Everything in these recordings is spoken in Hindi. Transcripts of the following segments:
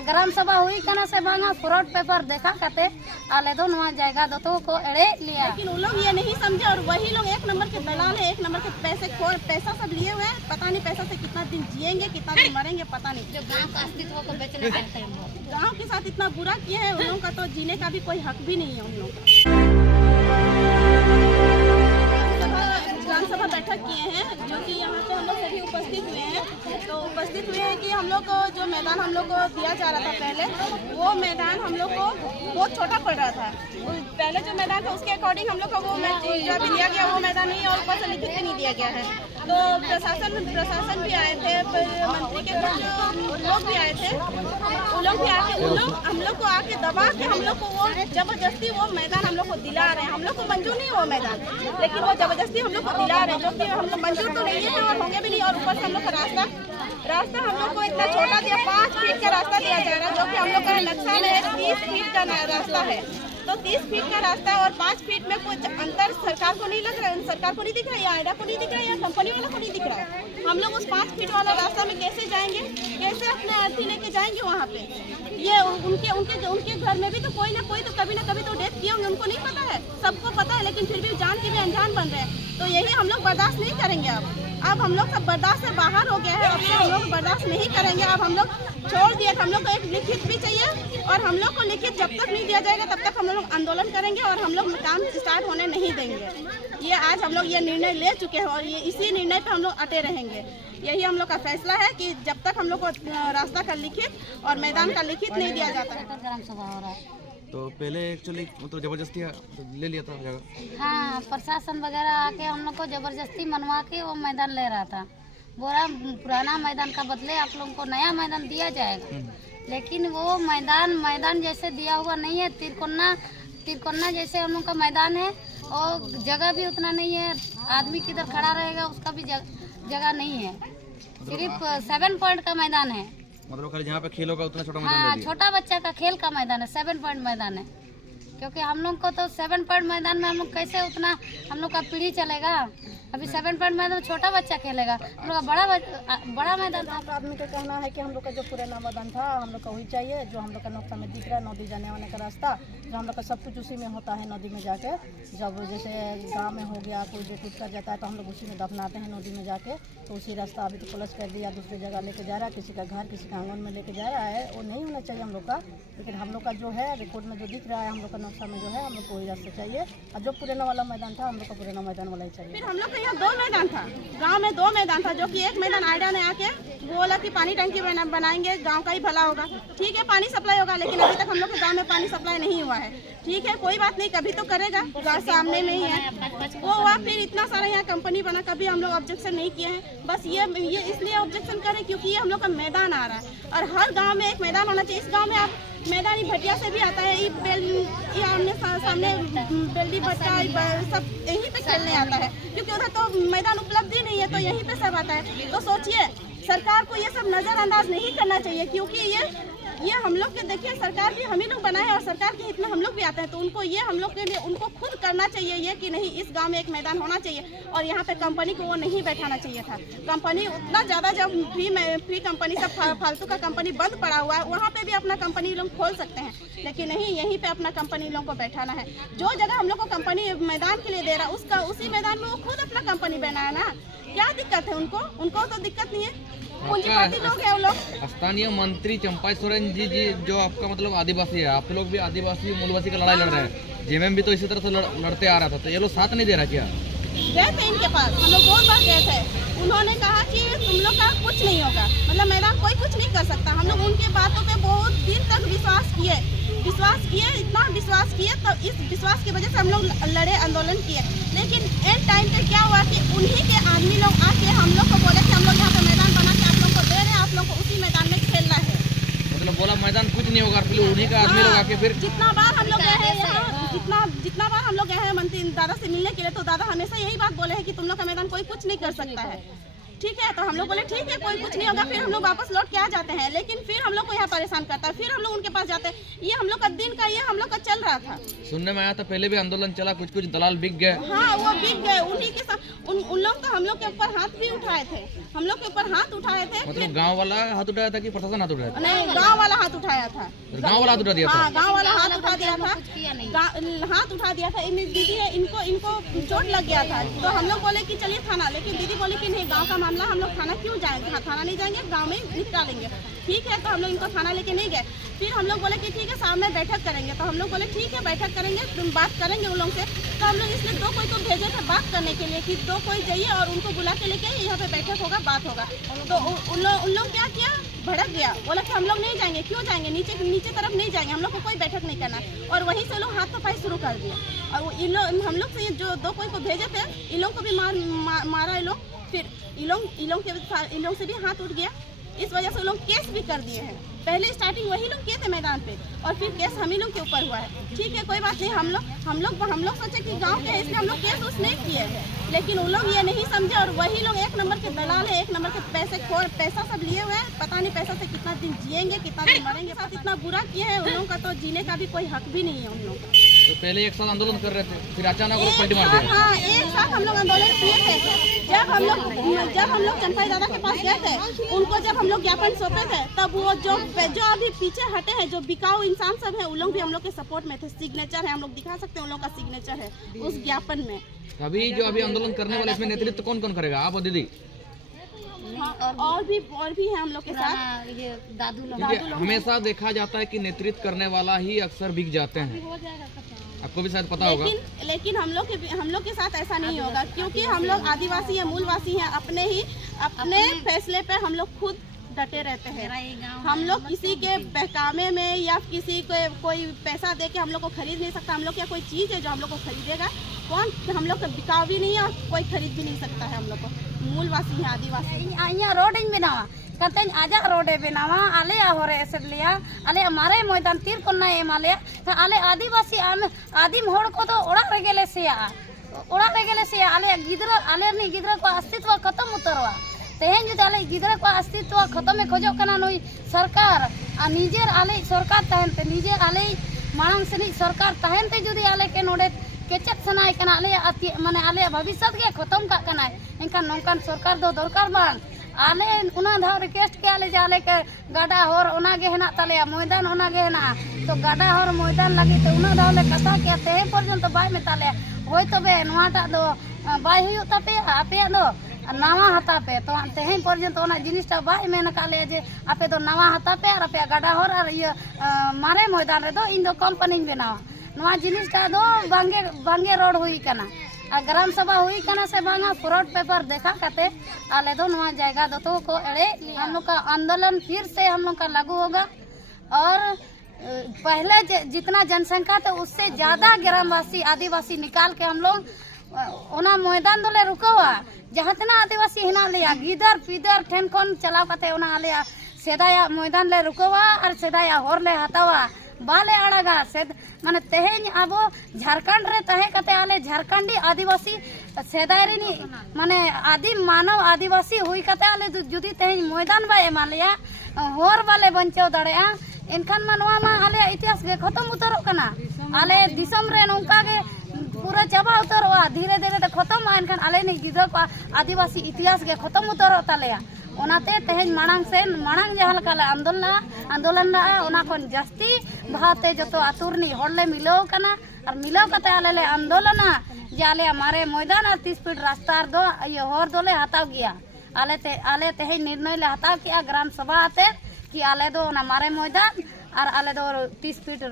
ग्राम सभा हुई कना से बांगा फ्रॉड पेपर देखा करते आले दो नवा जाएगा दो तो को एड़े लिया, लेकिन उन लोग ये नहीं समझे और वही लोग एक नंबर के दलाल है, एक नंबर के पैसा सब लिए हुए हैं। पता नहीं पैसा से कितना दिन जिएंगे, कितना दिन मरेंगे, पता नहीं। जो गांव का अस्तित्व को बेचने देते हैं, गांव के साथ इतना बुरा किए हैं, उन लोगों का तो जीने का भी कोई हक भी नहीं है उन लोगों का। ग्राम सभा बैठक किए हैं जो कि यहाँ पे हम लोग सभी उपस्थित हुए हैं। तो उपस्थित हुए हैं कि हम लोग को जो मैदान हम लोग को दिया जा रहा था पहले, वो मैदान हम लोग को बहुत छोटा पड़ रहा था। पहले जो मैदान था उसके अकॉर्डिंग हम लोग को वो जो अभी दिया गया वो मैदान नहीं, और ऊपर से लिखित भी नहीं दिया गया है। तो प्रशासन भी आए थे, मंत्री के लोग भी आए थे, वो लोग भी आके हम लोग को आके दबा के हम लोग को वो जबरदस्ती वो मैदान हम लोग को दिला रहे हैं। हम लोग को मंजूर नहीं वो मैदान, लेकिन वो जबरदस्ती हम लोग को दिला रहे हैं, जो कि हम लोग मंजूर तो नहीं है और होंगे भी नहीं। और ऊपर से हम लोग का रास्ता हम लोग को इतना छोटा दिया, 5 फीट का रास्ता दिया जा रहा है, जो कि हम लोग का नक्शा में 30 फीट का रास्ता है। तो 30 फीट का रास्ता है और 5 फीट में कुछ अंतर सरकार को नहीं लग रहा है, सरकार को नहीं दिख रहा है, या आयडा को नहीं दिख रहा है, या कंपनी वाला को नहीं दिख रहा है। हम लोग उस 5 फीट वाला रास्ता में कैसे जाएंगे, कैसे अपने अर्थी लेके जाएंगे वहाँ पे? ये उनके घर में भी तो कोई ना कभी तो डेथ किए होंगे, उनको नहीं पता है, सबको पता है, लेकिन फिर भी जान के भी अनजान बन रहे हैं। तो यही हम लोग बर्दाश्त नहीं करेंगे। अब हम लोग सब बर्दाश्त से बाहर हो गया है, अब से हम लोग बर्दाश्त नहीं करेंगे। अब हम लोग छोड़ दिए, हम लोग को एक लिखित भी चाहिए, और हम लोग को लिखित जब तक नहीं दिया जाएगा तब तक हम लोग आंदोलन करेंगे और हम लोग काम स्टार्ट होने नहीं देंगे। ये आज हम लोग ये निर्णय ले चुके हैं और ये इसी निर्णय पे हम लोग अटे रहेंगे। यही हम लोग का फैसला है कि जब तक हम लोग को रास्ता का लिखित और मैदान का लिखित नहीं दिया जाता है। ग्राम सभा हो रहा है तो पहले एक्चुअली मतलब जबरदस्ती ले लिया था जगह। हाँ, प्रशासन वगैरह आके हम लोग को जबरदस्ती मनवा के वो मैदान ले रहा था। बोरा पुराना मैदान का बदले आप लोगों को नया मैदान दिया जाएगा, लेकिन वो मैदान जैसे दिया हुआ नहीं है। तिरकोना जैसे हम लोग का मैदान है और जगह भी उतना नहीं है, आदमी किधर खड़ा रहेगा उसका भी जगह नहीं है। सिर्फ 7 पॉइंट का मैदान है, मतलब खाली जहाँ पे खेल होगा उतना छोटा मैदान। हाँ, छोटा बच्चा का खेल का मैदान है, 7 पॉइंट मैदान है। क्योंकि हम लोग को तो 7 पॉइंट मैदान में हम लोग कैसे उतना हम लोग का पीढ़ी चलेगा। अभी 7 पॉइंट मैदान में छोटा बच्चा खेलेगा, हम लोग का बड़ा मैदान था। आदमी का कहना है कि हम लोग का जो पुराना मैदान था हम लोग का वही चाहिए, जो हम लोग का नक्शा में दिख रहा है, नदी जाने वाने का रास्ता, जो हम लोग का सब कुछ उसी में होता है। नदी में जाके जब जैसे गाँव में हो गया कोई जो टूट कर जाता है तो हम लोग उसी में दफनाते हैं नदी में जाके। तो उसी रास्ता अभी तो प्लस कर दिया, दूसरी जगह लेके जा रहा है, किसी का घर किसी का आंगन में लेके जा रहा है। वो नहीं होना चाहिए हम लोग का, लेकिन हम लोग का जो है रिकॉर्ड में जो दिख रहा है हम लोग का नक्शा में जो है हम लोग को वही रास्ता चाहिए। और जो पुराना वाला मैदान था हम लोग का पुराना मैदान वाला ही चाहिए। फिर हम लोग का यहाँ 2 मैदान था, गांव में 2 मैदान था, जो कि एक मैदान आयडा ने आके बोला कि पानी टंकी बनाएंगे, गांव का ही भला होगा। ठीक है, पानी सप्लाई होगा, लेकिन अभी तक हम लोग के गांव में पानी सप्लाई नहीं हुआ है। ठीक है, कोई बात नहीं, कभी तो करेगा, गांव सामने में ही है वो हुआ। फिर इतना सारा यहाँ कंपनी बना, कभी हम लोग ऑब्जेक्शन नहीं किए हैं। बस ये इसलिए ऑब्जेक्शन करें क्योंकि ये हम लोग का मैदान आ रहा है और हर गाँव में एक मैदान होना चाहिए। इस गाँव में आप मैदानी भटिया से भी आता है, सामने बेल्डी बच्चा सब यहीं पे खेलने आता है, क्योंकि उधर तो मैदान उपलब्ध ही नहीं है, तो यहीं पे सब आता है। तो सोचिए, सरकार को ये सब नज़रअंदाज नहीं करना चाहिए, क्योंकि ये हम लोग के देखिए सरकार भी हम ही लोग बनाए और सरकार के हित में हम लोग भी आते हैं। तो उनको ये हम लोग के लिए उनको खुद करना चाहिए ये कि नहीं, इस गांव में एक मैदान होना चाहिए और यहाँ पे कंपनी को वो नहीं बैठाना चाहिए था। कंपनी उतना ज़्यादा जब फ्री कंपनी सब फालतू का कंपनी बंद पड़ा हुआ है, वहाँ पे भी अपना कंपनी लोग खोल सकते हैं, लेकिन नहीं, यहीं पे अपना कंपनी लोगों को बैठाना है। जो जगह हम लोग को कंपनी मैदान के लिए दे रहा है उसी मैदान में वो खुद अपना कंपनी बनाया ना। क्या दिक्कत है उनको तो दिक्कत नहीं है, पूंजीपति लोग हैं वो लोग। स्थानीय मंत्री चंपाई सोरेन जी जो आपका मतलब आदिवासी है, आप लोग भी आदिवासी मूलवासी का लड़ाई लड़ रहे हैं। जेएमएम भी तो इसी तरह से लड़ते आ रहा था, तो ये लोग साथ नहीं दे रहा क्या? गए थे इनके पास, हम लोग बहुत बार गए थे। उन्होंने कहा कि तुम लोग का कुछ नहीं होगा, मतलब मैदान कोई कुछ नहीं कर सकता। हम लोग उनके बातों पे बहुत दिन तक विश्वास किए, इतना विश्वास किए, तो इस विश्वास की वजह से हम लोग लड़े, आंदोलन किए। लेकिन एंड टाइम पे क्या हुआ कि उन्हीं के आदमी लोग आके हम लोग को बोले कि हम लोग यहाँ पे मैदान बना के आप लोग को दे रहे हैं, आप लोग को उसी मैदान में खेलना है। मतलब बोला मैदान कुछ नहीं होगा, फिर उन्हीं का आदमी लोग आके फिर जितना बार हम लोग गए हैं यहाँ, जितना बार हम लोग गए हैं मंत्री दादा से मिलने के लिए, तो दादा हमेशा यही बात बोले हैं कि तुम लोग का मैदान कोई कुछ नहीं कर सकता है। ठीक है। तो हम लोग बोले ठीक है कोई कुछ नहीं होगा, फिर हम लोग वापस लौट के आ जाते हैं। लेकिन फिर हम लोग को यहाँ परेशान करता है, फिर हम लोग उनके पास जाते हैं। ये हम लोग का दिन का ये हम लोग का चल रहा था। सुनने में आया था पहले भी आंदोलन चला, कुछ कुछ दलाल बिक गए। हाँ वो बिक गए, उन्हीं के साथ उन लोग तो हम लोग के ऊपर हाथ भी उठाए थे, हम लोग के ऊपर हाथ उठाए थे। मतलब गांव वाला हाथ उठाया था कि प्रशासन हाथ उठाया था? नहीं, गांव वाला हाथ उठाया था। गांव वाला हाथ उठा दिया था? हाँ, गांव वाला हाथ उठा दिया था, कुछ किया नहीं। हाथ उठा दिया था। दीदी है, इनको चोट लग गया था। तो हम लोग बोले कि चलिए थाना, लेकिन दीदी बोले कि नहीं गांव का मामला, हम लोग थाना क्यों जाएंगे, हाँ थाना नहीं जाएंगे, गांव में निपटा लेंगे। ठीक है, तो हम लोग इनको थाना लेके नहीं गए। फिर हम लोग बोले कि ठीक है सामने बैठक करेंगे। तो हम लोग बोले ठीक है बैठक करेंगे, तुम बात करेंगे उन लोगों से। तो हम लोग इसलिए 2 कोई को भेजे थे बात करने के लिए कि 2 कोई जाइए और उनको बुला के लेके यहाँ पे बैठक होगा, बात होगा। तो उन लोग क्या किया, भड़क गया, बोला कि हम लोग नहीं जाएंगे। क्यों जाएंगे, नीचे तरफ नहीं जाएंगे, हम लोग को कोई बैठक नहीं करना। और वहीं से लोग हाथ सफाई शुरू कर दिया। और हम लोग से जो 2 कोई को भेजे थे, इन लोग को भी मारा ये लोग। फिर इन लोग से भी हाथ उठ गया। इस वजह से लोग केस भी कर दिए हैं। पहले स्टार्टिंग वही लोग किए थे मैदान पे, और फिर केस हम ही लोग के ऊपर हुआ है। ठीक है कोई बात नहीं, हम लोग सोचे कि गांव के इसलिए हम लोग केस उस नहीं किए हैं, लेकिन उन लोग ये नहीं समझे। और वही लोग 1 नंबर के दलाल है, 1 नंबर के पैसा सब लिए हुए हैं। पता नहीं पैसा से कितना दिन जिएंगे, कितना दिन मरेंगे। साथ इतना बुरा किए हैं, उन लोगों का तो जीने का भी कोई हक भी नहीं है उन लोगों का। तो पहले एक साथ आंदोलन कर रहे थे, फिर अचानक वो पलटी मार दिया। हाँ, एक साथ हम लोग आंदोलन किए थे। जब हम लोग चंपाई दादा के पास गए थे, उनको जब हम लोग ज्ञापन सौंपे थे, तब वो जो अभी पीछे हटे हैं, जो बिकाऊ इंसान सब है, उन लोग भी हम लोग के सपोर्ट में थे। सिग्नेचर है, हम लोग दिखा सकते हैं, उन लोग का सिग्नेचर है उस ज्ञापन में। अभी जो आंदोलन करने वाले, इसमें नेतृत्व कौन कौन करेगा, आप और दीदी? और भी है हम लोग के साथ, ये दादू लोग। हमेशा देखा जाता है कि नेतृत्व करने वाला ही अक्सर बिक जाते हैं, आपको भी शायद पता होगा। लेकिन हम लोग के साथ ऐसा नहीं होगा, क्योंकि हम लोग आदिवासी है, मूलवासी हैं। अपने फैसले पे हम लोग खुद डटे रहते हैं। हम लोग किसी के बहकावे में या किसी को कोई पैसा दे के हम लोग को खरीद नहीं सकता। हम लोग क्या कोई चीज़ है जो हम लोग को खरीदेगा? कौन? हम लोग का बिकाव भी नहीं है, कोई खरीद भी नहीं सकता है। हम लोग को मूलवासी है, आदिवासी। यहाँ रोड बनावा कहते आजा रोडे बनावा आले होरे एसद लिया आले हमारे मैदान तीर को ना एम आले आले आदिवासी आदिम होड़ को तो ओड़ा रेगेले से आले गिदरा आले नहीं गिदरा को अस्तित्व खत्म उतरवा तेहन जो आले गिदरा को अस्तित्व खत्म खोजो कना नई सरकार आ निजेर आले सरकार तहनते निजे आले मांग से सरकार तहनते जुदी आले के नोडे केचक सनाय कना आले माने आले भविष्य के खत्म का कना इनका नौकान सरकार दो दरकार बांग आले उना धाव रिक्वेस्ट के आले जाले के गाडा होर उना गे हेना तले मैदान उना गे हेना तो गाडा होर मैदान लगी तो उना धाव ले कथा के तेहे पर्यंत बाय मेताले होय तबे नोआटा दो बाय हुयु तपे आपे दो नवा हता पे तो तेहे पर्यंत ओना जिनिसटा बाय मेन काले जे आपे दो नवा हता पे और आपे गाडा होर और ये मारे मैदान रे दो इन दो कंपनी बनावा नवा जिनिसटा दो बांगे रोड हुई कना ग्राम सभा हुई कना से बांगा फ्रॉड पेपर देखा करते आले दो नवा जायगा दो तो को एड़े हम लोग का आंदोलन फिर से हम लोग का लागू होगा और पहले जितना जनसंख्या था उससे ज्यादा ग्रामवासी आदिवासी निकाल के हम लोग ओना मैदान दोले रुकवा जहाँ तना आदिवासी हिना लिया गिदर पिदर ठेन कौन चलाव करते ओना लिया सेदाया मैदान ले रुकवा और सेदाया होर ले हतावा बाले आड़ागा से माने तेहेन आबो झारखंड रे तहे कते आले झारखंडी आदिवासी सेदायरिनी माने आदिम मानव आदिवासी हुई कते आले जुदी तेहेन मैदान बा एमालिया होर वाले बंचो दड़ेया इनखान मनवा मा आले इतिहास के खत्म उतरो कना आले दिसम रे नौका के पूरा चाबा उतरवा धीरे धीरे खत्म इनखान आले नि गिदर को आदिवासी इतिहास के खत्म उतरो तालेया ओनाते तेहेन मांग से मांग जहाँ लगा आंदोलन ओना खन जास्ती भाते जो आतुरनी होड़ले मिलाव कना और मिलाव कते आले ले आंदोलन जाले हमारे मैदान और 30 फीट रास्ता दो ये होर दोले हताव गया आले तेहेन निर्णय ले हताव किया ग्राम सभा आते कि आले दो हमारे मैदान और आले दो 30 फीट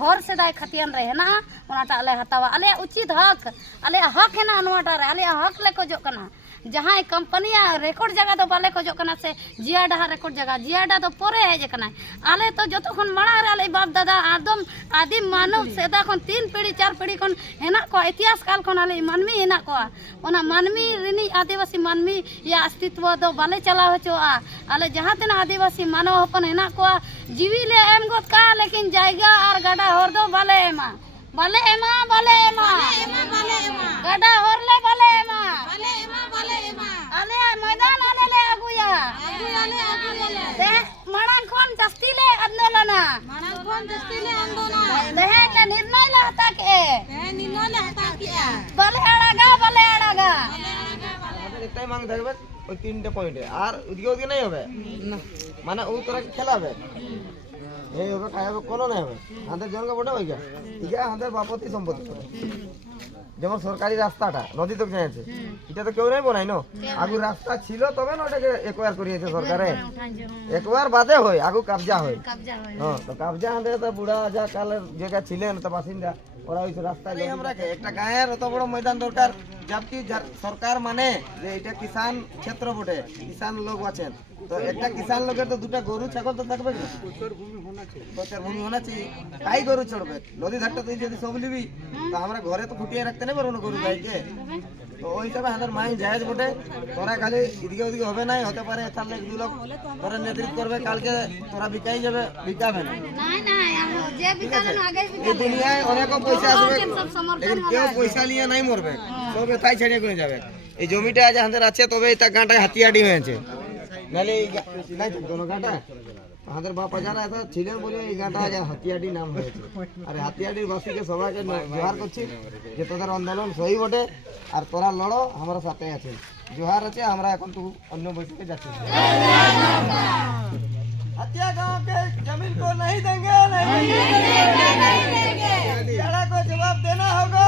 होर सेदाय खतियन रहे ना ओनाटा आले हतावा आले उचित हक आले हक है ना नोटा रे आले हक ले को जो कना जहाँ कंपनी रेकॉर्ड जगह तो बाले को जो कना से जियाडा रेकॉर्ड जगह जियाडा तो पोरे है जकना आले तो जो तो खन मणा रे आले बाप दादा आदम आदिम मानव सेदा खन 3 पीढ़ी 4 पीढ़ी खन हेना को इतिहास काल खन आले मानवी हेना को ओना मानवी रिनी आदिवासी मानवी या अस्तित्व दो बाले चला होचो आले जहाँ तना आदिवासी मानव अपन हेना को जीवी ले एम गोत का लेकिन जायगा और गाडा होर दो बाले एमा বলে এমা বলে এমা গাডা হরলে বলে এমা আলে ময়দান আলে আগুয়া দে মানাং খন জাস্তিলে আন্দোলনা দেহে তে নির্ণয় লা তাকে বলে আড়াগা আমাদের একটাই মাং থাকবে ওই 3টে পয়েন্টে, আর ওদিকে নাই হবে না, মানে ও তোরা খেলাবে এই হবে খাইবে কোনো নাই হবে। আমাদের জনকে বটে ওই গা ঠিক আছে, আমাদের বাপতি সম্পত্তি যেমন সরকারি রাস্তাটা নদী তো আছে, এটা তো কেউ নাই বনাই না, আগু রাস্তা ছিল তবে না ওটাকে একবার করিয়েছে সরকারে, একবার বাদে হয় আগু কবজা হয়। হ্যাঁ, তো কবজা আমাদের তো বুড়া যা কালের জায়গা ছিলেন তো বাসিন্দা ওরা ওই রাস্তায় আমরা একটা গায়ের অত বড় ময়দান দরকার, জবকি সরকার মানে যে এটা কিষান ক্ষেত্র বটে, কিষান লোক আছেন, তো একটা কিষান লোকের তো দুটা গরু ছাগল তো থাকবে না, প্রচার ভূমি হোনা চাই, তাই গরু চড়বে নদী ধারটা তুই যদি সব নিবি তো আমরা ঘরে তো ফুটিয়ে রাখতে নেই পারবো না গরু গাইকে, তো ওই হিসাবে আমাদের মাইন জায়েজ বটে। তোরা খালি এদিকে ওদিকে হবে নাই, হতে পারে তাহলে 2 লোক তোরা নেতৃত্ব করবে, কালকে তোরা বিকাই যাবে, বিকাবে না। এই দুনিয়ায় অনেক পয়সা আসবে, লেকিন কেউ পয়সা নিয়ে নাই মরবে, সব এটাই ছেড়ে করে যাবে। এই জমিটা আজ আমাদের আছে, তবে এটা গাঁটায় হাতিয়াডি হয়েছে, নাহলে এই নাই থাকতো না গাঁটা। আমাদের বাপা যারা এত ছিলেন বলে এই গাঁটা আজ হাতিয়াডি নাম হয়েছে। আর হাতিয়াডির বাসীকে সবাইকে জোহার করছি যে তোদের আন্দোলন সহি বটে, আর তোরা লড়ো, আমরা সাথে আছে, জোহার আছে। আমরা এখন তো অন্য বৈঠকে যাচ্ছি। हत्या गांव के जमीन को नहीं देंगे, नहीं देंगे। को जवाब देना होगा।